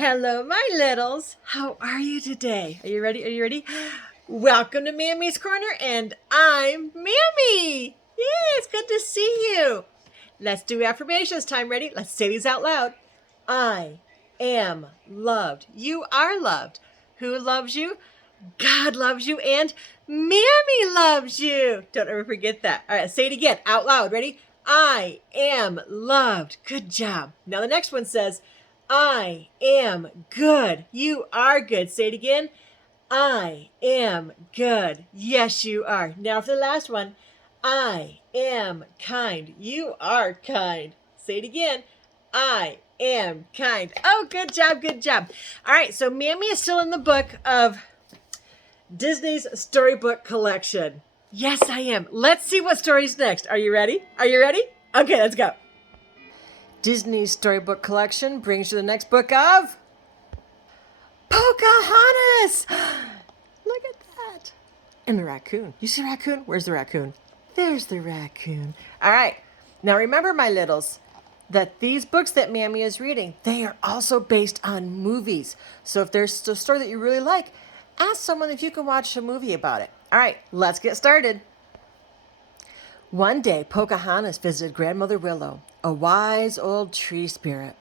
Hello, my littles. How are you today? Are you ready? Are you ready? Welcome to Mammy's Corner, and I'm Mammy. Yeah, it's good to see you. Let's do affirmations time. Ready? Let's say these out loud. I am loved. You are loved. Who loves you? God loves you, and Mammy loves you. Don't ever forget that. All right, say it again out loud. Ready? I am loved. Good job. Now the next one says, I am good. You are good. Say it again. I am good. Yes, you are. Now for the last one. I am kind. You are kind. Say it again. I am kind. Oh, good job. Good job. All right. So Mammy is still in the book of Disney's Storybook collection. Yes, I am. Let's see what story's next. Are you ready? Are you ready? Okay, let's go. Disney's Storybook collection brings you the next book of Pocahontas. Look at that. And the raccoon. You see the raccoon? Where's the raccoon? There's the raccoon. All right. Now remember, my littles, that these books that Mammy is reading, they are also based on movies. So if there's a story that you really like, ask someone if you can watch a movie about it. All right, let's get started. One day, Pocahontas visited Grandmother Willow, a wise old tree spirit.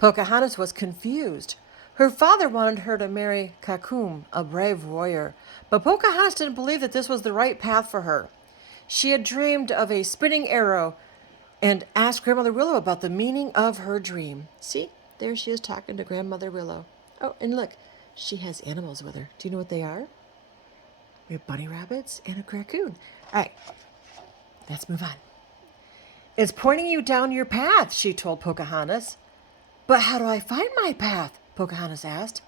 Pocahontas was confused. Her father wanted her to marry Kakum, a brave warrior, but Pocahontas didn't believe that this was the right path for her. She had dreamed of a spinning arrow and asked Grandmother Willow about the meaning of her dream. See, there she is talking to Grandmother Willow. Oh, and look, she has animals with her. Do you know what they are? We have bunny rabbits and a raccoon. All right, let's move on. It's pointing you down your path, she told Pocahontas. But how do I find my path? Pocahontas asked.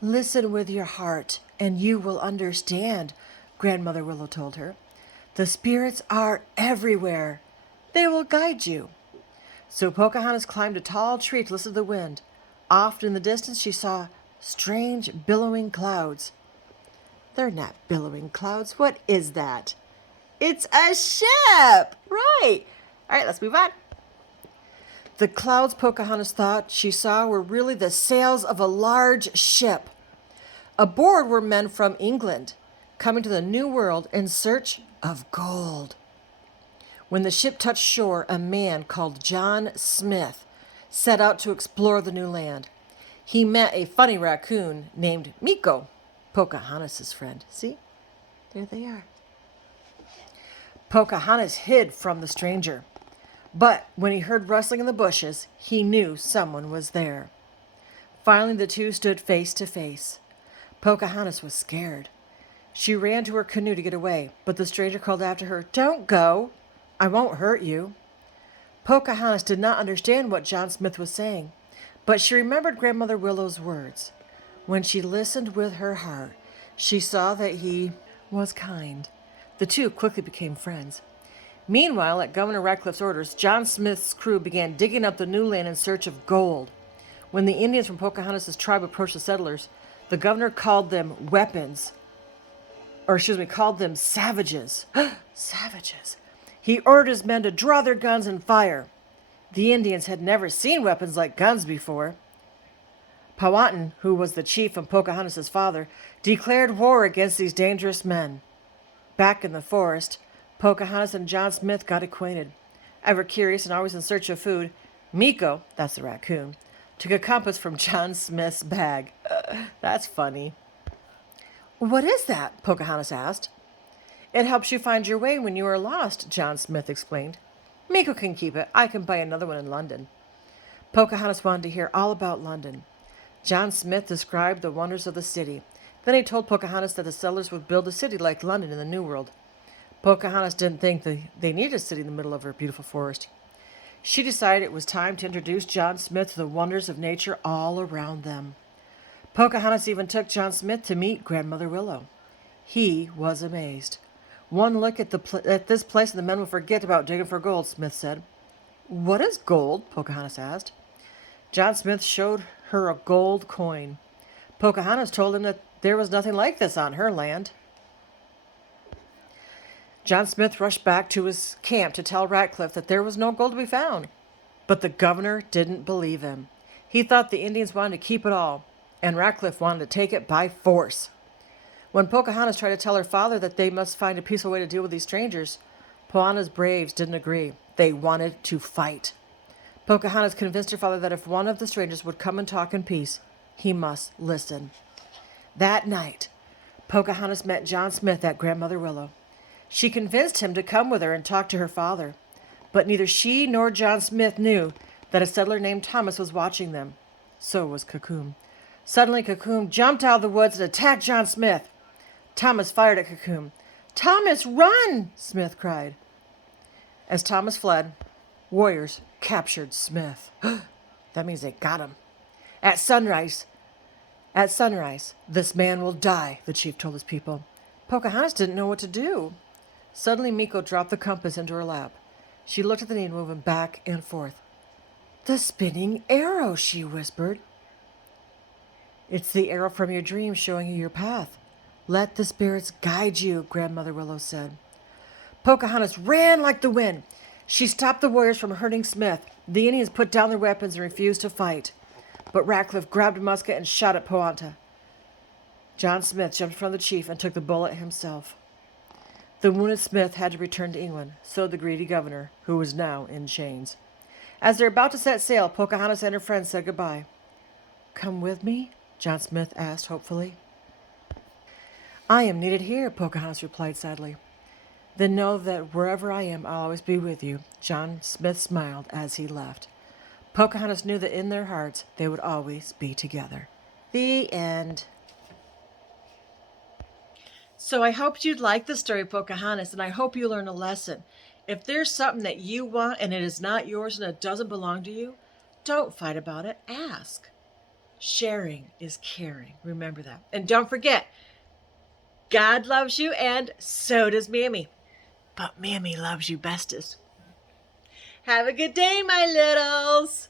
Listen with your heart, and you will understand, Grandmother Willow told her. The spirits are everywhere. They will guide you. So Pocahontas climbed a tall tree to listen to the wind. Off in the distance, she saw strange billowing clouds. They're not billowing clouds. What is that? It's a ship! Right. All right, let's move on. The clouds Pocahontas thought she saw were really the sails of a large ship. Aboard were men from England, coming to the New World in search of gold. When the ship touched shore, a man called John Smith set out to explore the new land. He met a funny raccoon named Meeko, Pocahontas' friend. See? There they are. Pocahontas hid from the stranger. But when he heard rustling in the bushes, he knew someone was there. Finally, the two stood face to face. Pocahontas was scared. She ran to her canoe to get away, but the stranger called after her, Don't go. I won't hurt you. Pocahontas did not understand what John Smith was saying, but she remembered Grandmother Willow's words. When she listened with her heart, she saw that he was kind. The two quickly became friends. Meanwhile, at Governor Ratcliffe's orders, John Smith's crew began digging up the new land in search of gold. When the Indians from Pocahontas' tribe approached the settlers, the governor called them called them savages. Savages. He ordered his men to draw their guns and fire. The Indians had never seen weapons like guns before. Powhatan, who was the chief of Pocahontas' father, declared war against these dangerous men. Back in the forest, Pocahontas and John Smith got acquainted. Ever curious and always in search of food, Meeko, that's the raccoon, took a compass from John Smith's bag. That's funny. What is that? Pocahontas asked. It helps you find your way when you are lost, John Smith explained. Meeko can keep it. I can buy another one in London. Pocahontas wanted to hear all about London. John Smith described the wonders of the city. Then he told Pocahontas that the settlers would build a city like London in the New World. Pocahontas didn't think they needed a city in the middle of her beautiful forest. She decided it was time to introduce John Smith to the wonders of nature all around them. Pocahontas even took John Smith to meet Grandmother Willow. He was amazed. One look at this place and the men will forget about digging for gold, Smith said. What is gold? Pocahontas asked. John Smith showed her a gold coin. Pocahontas told him that there was nothing like this on her land. John Smith rushed back to his camp to tell Ratcliffe that there was no gold to be found. But the governor didn't believe him. He thought the Indians wanted to keep it all, and Ratcliffe wanted to take it by force. When Pocahontas tried to tell her father that they must find a peaceful way to deal with these strangers, Pocahontas' braves didn't agree. They wanted to fight. Pocahontas convinced her father that if one of the strangers would come and talk in peace, he must listen. That night, Pocahontas met John Smith at Grandmother Willow. She convinced him to come with her and talk to her father, but neither she nor John Smith knew that a settler named Thomas was watching them. So was Cacoom. Suddenly, Cacoom jumped out of the woods and attacked John Smith. Thomas fired at Cacoom. "Thomas, run!" Smith cried. As Thomas fled, warriors captured Smith. That means they got him. At sunrise, this man will die, the chief told his people. Pocahontas didn't know what to do. Suddenly, Miko dropped the compass into her lap. She looked at the needle moving back and forth. "The spinning arrow," she whispered. "It's the arrow from your dream showing you your path. Let the spirits guide you," Grandmother Willow said. Pocahontas ran like the wind. She stopped the warriors from hurting Smith. The Indians put down their weapons and refused to fight. But Ratcliffe grabbed a musket and shot at Pocahontas. John Smith jumped in front of the chief and took the bullet himself. The wounded Smith had to return to England, so the greedy governor, who was now in chains. As they were about to set sail, Pocahontas and her friends said goodbye. "Come with me?" John Smith asked hopefully. "I am needed here," Pocahontas replied sadly. "Then know that wherever I am, I'll always be with you." John Smith smiled as he left. Pocahontas knew that in their hearts they would always be together. The end. So I hope you'd like the story, Pocahontas, and I hope you learn a lesson. If there's something that you want and it is not yours and it doesn't belong to you, don't fight about it. Ask. Sharing is caring. Remember that. And don't forget, God loves you and so does Mammy. But Mammy loves you bestest. Have a good day, my littles.